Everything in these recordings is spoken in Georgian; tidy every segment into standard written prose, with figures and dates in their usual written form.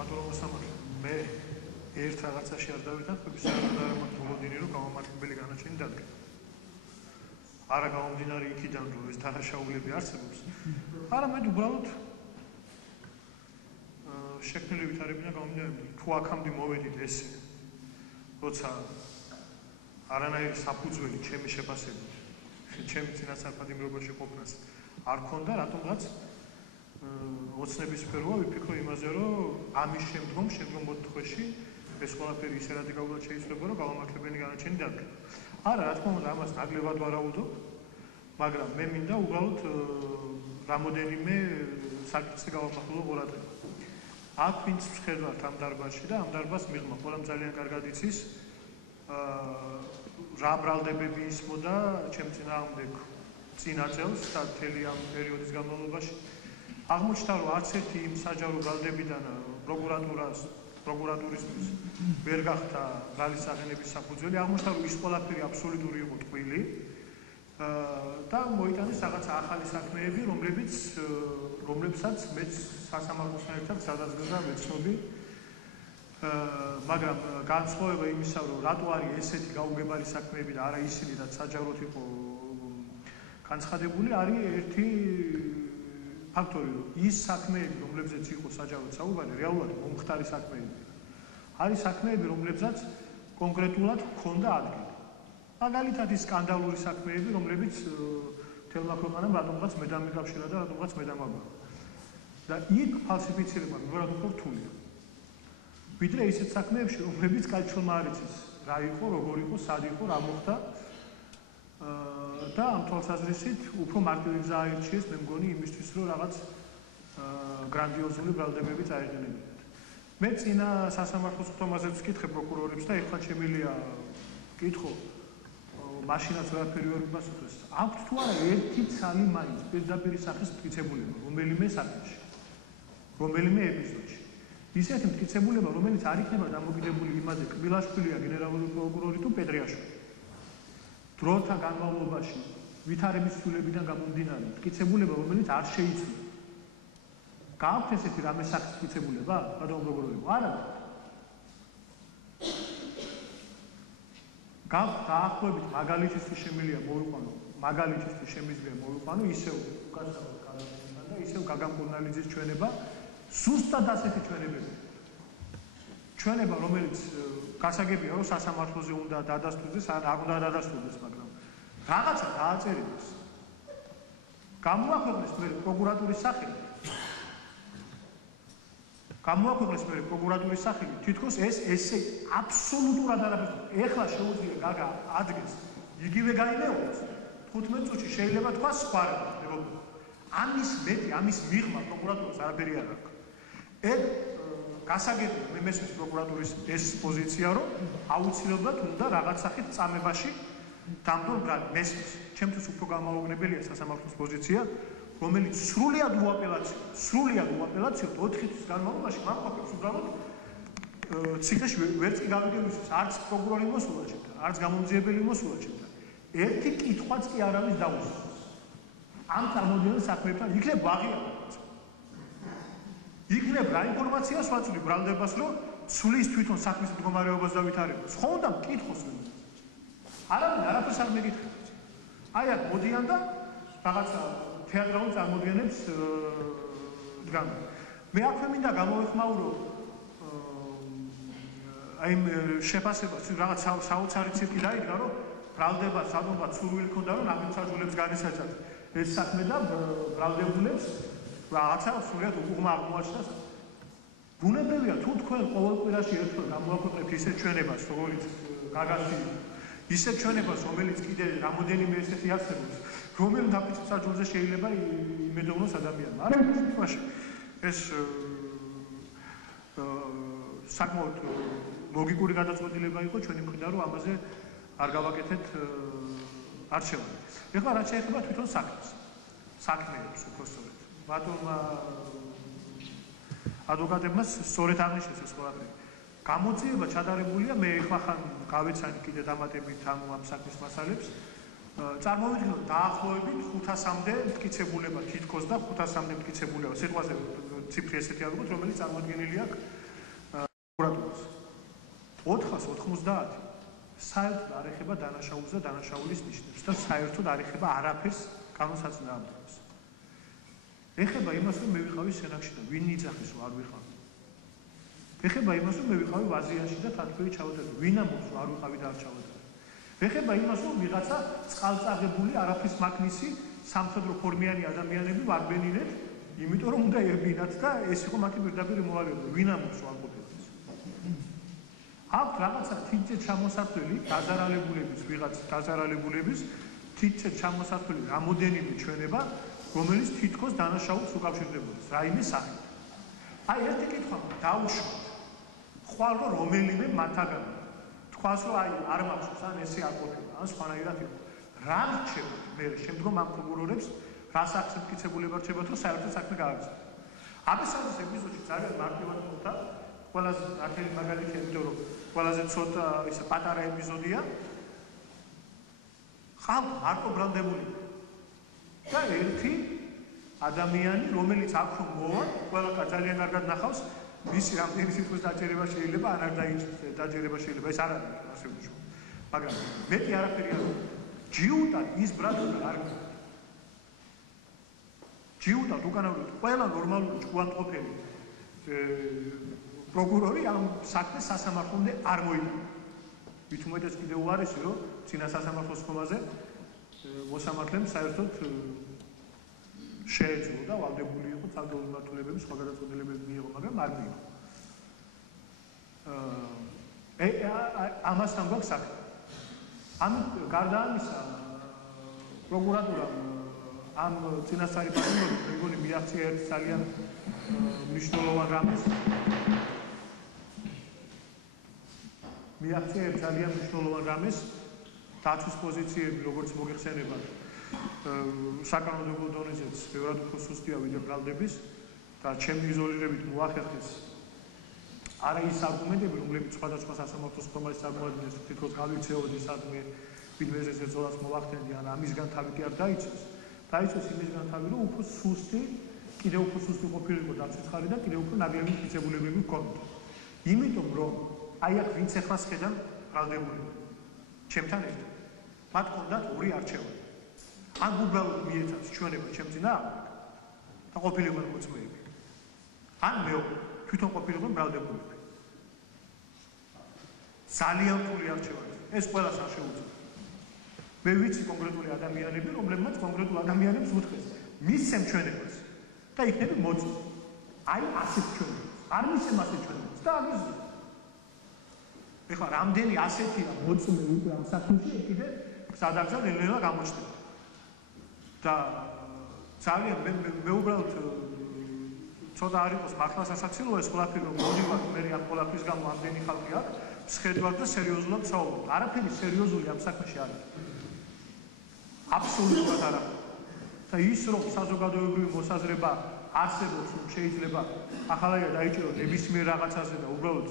ბატონო მოსამართლე, მე ერთ რაღაცაში არ დავეთანხმები, საერთოდ არ მომდირი რომ გამომართლებელი განაჩენი დადგა. არა გამომდინარე იქიდან რომ ეს დანაშაულები არსებობს. არამედ უბრალოდ შექმნილი ვითარებინა გამომდინარე თუ აქამდე მოვედით ესე როცა არანაირი საფუძველი ჩემი შეფასებით ჩემი წინასწარმეტყველებაში ყოფნას არ ქონდა რატომღაც ოცნების სფეროა ვიფიქრო იმაზე რომ ამის შემდგომ მოთხოვში ეს ყველაფერი ისე რადიკალურად შეიძლება რომ გამომართლებელი განაჩენი დადგა. არა რა თქმა უნდა ამას ნაკლებად ვარაუდობ მაგრამ მე მინდა უბრალოდ რამოდენიმე საკითხზე გავაფართოვო ყურადღება. აქ ვინც ვხედავთ ამ დარბაზში და ამ დარბაზს მიღმა ყველამ ძალიან კარგად იცის რა ბრალდებები ისმოდა ჩემ წინააღმდეგ წინა წელს და მთელი ამ პერიოდის განმავლობაში აღმოჩნდა რომ არც ერთი იმ საჯარო ბრალდებიდან პროკურატურისთვის ვერ გახდა ბრალის აღენების საფუძველი. აღმოჩნდა რომ ის ყველაფერი აბსოლუტური იყო ტყვილი და მოიტანეს რაღაც ახალი საქმეები, რომლებსაც მეც სასამართლოსთან ერთად სადაზგზა ვეცნობი. მაგრამ განსხვავება იმისა, რომ რატო არის ესეთი გაუგებარი საქმეები და არა ისინი, რაც საჯაროდ იყო განცხადებული, არის ერთი ფაქტორი, რომ ის საქმეები, რომლებზეც იყო საჯაროდ საუბარი, რეალურად მომხდარი საქმეები. არის საქმეები, რომლებსაც კონკრეტულად ჰქონდა ადგილი. მაგალითად ის სკანდალური საქმეები, რომლებიც თელმა ქვეყანამ რატომღაც მე დამიკავშირა და რატომღაც მე დამაბარა. და იქ ფალსიფიცირება მივარად უფრო რთულია. ვიდრე ისეთ საქმეებში, რომლებიც კაჩილმა არ იცის, რა იყო, როგორ იყო, სად იყო, რა მოხდა და ამ თვალსაზრისით უფრო მარტივი გზა აირჩიეს მე მგონი იმისთვის, რომ რაღაც გრანდიოზული ბრალდებები წაეყენებინათ. მე წინა სასამართლოს ხტომაზეც ვკითხე პროკურორებს და ეხლა შემიძლია ვკითხო მაშინაც ვერაფერი ვერ მიგასუხეს. აქვთ თუ არა ერთი ცალი მაინც პირდაპირ სახის მტკიცებულება, რომელიმე საქმეში, რომელიმე ეპიზოდში. ისეთი მტკიცებულება, რომელიც არ იქნება დამოკიდებული იმაზე, კბილაშვილია გენერალური პროკურორი თუ პეტრიაშვილი. დროთა განმავლობაში ვითარების ცვლილებიდან გამომდინარე მტკიცებულება, რომელიც არ შეიცვლება. გააქვთ ესეთი რამე სახის მტკიცებულება, ბატონო პროკურორი? არა. გაახვევით მაგალითისთვის შემიძლია მოვიყვანო, ისევ უკაცრავად განაცხადა და ისევ გაგამ კურნალიძის ჩვენება, ზუსტად ასეთი ჩვენება, რომელიც გასაგებია, რომ სასამართლოზე უნდა დადასტურდეს, არ უნდა დადასტურდეს, მაგრამ რაღაცა დააწერილეს. გამოაქვეყნეს მე პროკურატურის სახელი, თითქოს ესე აბსოლუტურად არაფერს. ეხლა შეუძლია გაგა ადგენს, იგივე გაიმეორებს. 15 წუთში შეიძლება თქვა სხვა რამე. ამის მიღმა პროკურატურას არაფერი არ აქვს. ეგ გასაგებია მე მესმის პროკურატურის ეს პოზიცია, რომ აუცილებლად უნდა რაღაც სახით წამებაში დამდორ ბრალი მესმის. ჩემთვის უფრო გამაოგნებელია სასამართლოს პოზიცია, რომელიც სრულად უაპელაციო 4 თვის განმავლობაში მამყოფებს უბრალოდ ციხეში ვერც კი გავიგებისთვის, არც პროკურორი მოსულა ჩემთან, არც გამომძიებელი მოსულა ჩემთან. ერთი კითხვაც კი არ არის დაუსრულს. ამ წარმოდგენილ საქმეებთან იქნებ ვაღიარებთ. იქნებ რა ინფორმაციას ვაწვდი ბრალდებას, რომ ცვლის თვითონ საქმის მდგომარეობას და ვითარებას. ხო უნდა მკითხოს მე. არაფერს არ მეკითხებთ. აი აქ მოდიან და რაღაცა თეატრალურ წარმოდგენებს დგან. მე აქვე მინდა გამოვეხმაურო აი შეფასებას რაღაც საოცარი ცირკი დაიდგა, რომ ბრალდება სადღაც სურვილი ქონდა, რომ ნაბიჯსაჯულებს განისაჯათ ეს საქმე და ბრალდებულებს რაღაცა სულიად უყურმა აღმოაჩნდა. ბუნებრივია თუ თქვენ ყოველ კვირაში ერთხელ გამოაქვეყნებთ ისეთ ჩვენებას, როგორც გაგაში, ისეთ ჩვენებას, რომელიც კიდე რამოდენიმე ესეთი არსებობს, რომელ ნაბიჯსაჯულზე შეიძლება იმედოვნოს ადამიანმა. არა ეს თვაში ეს საკმაოდ ლოგიკური გადაწყვეტილება იყო ჩვენი მხრიდან, რომ ამაზე არ გავაკეთეთ არჩევანი. ეხლა რაც შეეხება თვითონ საქმეებს უпростоრეთ. ბატონმა ადვოკატებმა სწორედ აღნიშნეს ეს ყველაფერი. გამოძიება ჩადარებულია, მე ეხლა ხან გავეცანი კიდე დამატებით ამ საქმის მასალებს. წარმოვიდგინოთ დაახლოებით 500-მდე მტკიცებულება თითქოს და 500-მდე მტკიცებულება სიტყვაზე ციფრი ესეთი ალბათ, რომელიც წარმოადგენილი აქვს პროკურატურას 490 საერთოდ არ ეხება დანაშაულს და დანაშაულის ნიშნებს და საერთოდ არ ეხება არაფერს კანონსაწინააღმდეგოს. ეხება იმას, რომ მე ვიყავი სენაკში და ვინ იძახის, რომ არ ვიყავი. ეხება იმას, რომ მე ვიყავი ვაზიანში და თათბირი ჩავატარდა. ვინ ამბობს, რომ არ ვიყავი და არ ჩავატარდა. ეხება იმას, რომ ვიღაცა წყალწაღებული არაფრის მაქნისი სამხედრო ფორმიანი ადამიანები ვარბენინეთ, იმიტომ რომ უნდა ერბინათ და ეს იყო მათი პირდაპირ მოვალეობა. ვინ ამბობს, რომ არ ყოფილა. აქვს რაღაცა თითქოს ჩამოსათვლელი დაზარალებულების ვიღაც დაზარალებულების თითქოს ჩამოსათვლელი რამოდენიმე ჩვენება რომელიც თითქოს დანაშაულს უკავშირდებოდა რაიმე სახით. აი ერთი კითხვა დაუშვათ. ხვალ რომ რომელიმე მათაგან თქვას რომ აი არ მახსოვს ან ესე არ ყოფილა ან სხვანაირად იყო. რა რჩება მე შემდგომ ამ პროკურორებს რა საქმის მტკიცებულება რჩებათ რომ საერთოდ საქმე გააგრძელოს. აბესადის ეპიზოდში ძალიან მარტივად მოხდა ყველაზე ახალი მაგალითი იმიტომ რომ ყველაზე ცოტა ისა პატარა ეპიზოდია ხალხი მარტო ბრალდებული და ერთი ადამიანი რომელიც აქ რომ მოვა ყველა ძალიან კარგად ნახავს მისი რამდენი სიტყვის დაჭერება შეიძლება ან არ დაჭერება შეიძლება ეს არ არის ასე ვთქვი მაგრამ მეტი არაფერი არ ჯიუტა ის ბრალდებული არ ჯიუტა უკანაოდ ყველა ნორმალური ჭკვანტყოფელი პროკურორი ამ საქმეს სასამართლომდე არ მოიყვება. ვით უმეტეს კიდევ უარესი რომ წინა სასამართლოს ხომაზე მოსამართლემ საერთოდ შეეძლო და ვალდებული იყო თავდაპირველი მმართველობების სხვა გადაწყვეტილებები მიიღო, მაგრამ არ მიიღო. ამასთან გვაქვს საქმე. ამით გარდა ამისა პროკურატურამ ამ წინასწარი პატიმრობით მეგონი მიაღწია ერთ ძალიან მნიშვნელოვან რამეს მიაღწია ერთ ძალიან მნიშვნელოვან რამეს დაცვის პოზიციები როგორც მოგეხსენებათ საკანონმდებლო დონეზეც ბევრად უფრო სუსტია ვიდრე ბრალდების და ჩემი იზოლირებით მოახერხეს არა ის არგუმენტები რომლებიც სხვადასხვა სასამართლოს ხომას წარმოადგენს თითქოს გავიქცეოდი სადმე ვინმე ზეწოლას მოვახდენდი ან ამისგან თავი კი არ დაიცოს დაიცოს იმისგან თავი რომ უფრო სუსტი კიდევ უფრო სუსტი ყოფილიყო დაცვის ხარი და კიდევ უფრო ნაკლები მტკიცებულებები ჰქონდა იმიტომ რომ აი აქ ვინც ეხლას ხედავ ბრალდებული ჩემთან ერთად მათ ჰქონდათ ორი არჩევანი ან უბრალოდ მიეცათ ჩვენება ჩემ წინააღმდეგ და ყოფილიყვნენ მოწმეები ან მეორე თვითონ ყოფილიყვნენ ბრალდებულები ძალიან რთული არჩევანი ეს ყველას არ შეუძლია მე ვიცი კონკრეტული ადამიანები რომლებმაც კონკრეტულ ადამიანებს უთხრეს მისცემ ჩვენებას და იქნები მოწმე აი ასეთ ჩვენებას არ მისცემ ასეთ ჩვენებას და აგიზრდა ეხლა რამდენი ასეთია მოწმე უკვე ამ საქმეში კიდე სადაგზა ნელ-ნელა გამოჩნდება და ძალიან მე უბრალოდ ცოტა არ იყოს მართლა სასაცილოა ეს ყველაფერი რომ მოდივარ მე ამ ყველაფრის გამო ამდენი ხალხი აქვს შეხედვარ და სერიოზულად საუბრობ არაფერი სერიოზული ამ საქმეში არ არის აბსოლუტურად არაფერი და ის რომ საზოგადოებრივი მოსაზრება არსებობს რომ შეიძლება ახალია დაიჭირო ნებისმიერ რაღაცაზე და უბრალოდ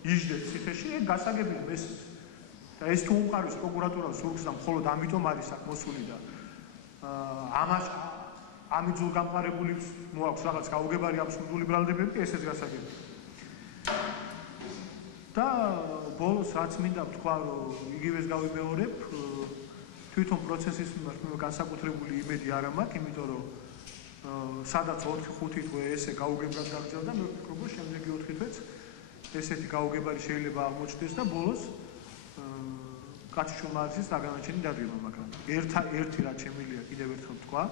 იждეთ ციხეში ეგ გასაგებია მესმის და ეს თუ უყარვის პროკურატურას ზურგს და მხოლოდ ამიტომ არის აქ მოსული და ამას ამიძულ გამყარებული მოაქვს რაღაც გაუგებარი აბსურდული ბრალდებები ესეც გასაგებია და ბოლოს რაც მინდა ვთქვა რომ იგივეს გავიმეორებ თვითონ პროცესის მიმართ მე განსაკუთრებული იმედი არ მაქვს იმიტომ რომ სადაც 4-5 თვე ესე გაუგებრად გაგრძელდა მე ვფიქრობ რომ შემდეგი 4 თვეც ესეთი გაუგებარი შეიძლება აღმოჩნდეს და ბოლოს კაცშვილმა არის დაგანაჩენი დადგება მაგრამ ერთი რაც შემიძლია კიდევ ერთხელ ვთქვა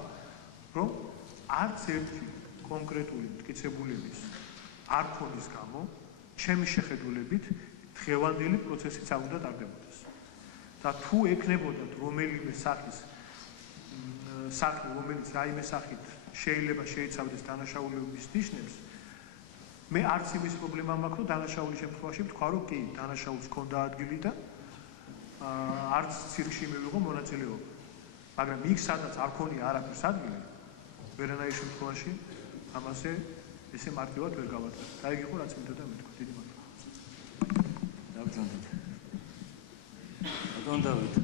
რომ არც ერთი კონკრეტული მტკიცებულების არ ქონის გამო ჩემი შეხედულებით დღევანდელი პროცესი არ უნდა ტარდებოდეს და თუ ექნებოდათ რომელიმე სახის საქმე რომელიც რაიმე სახით შეიძლება შეიცავდეს დანაშაულების ნიშნებს მე არც იმის პრობლემა მაქვს რომ დანაშაულის შემთხვევაში ვთქვა რომ კი დანაშაულს ჰქონდა ადგილი და არც ცირკში მივიღო მონაწილეობა მაგრამ იქ სადაც არ ქონია არაფერს ადგილი ვერანაირ შემთხვევაში ამაზე ესე მარტივად ვერ გავატარებ და ეგ იყო რაც მინდოდა მეთქვა დიდი მადლობა დავჯანდით ბატონ დავით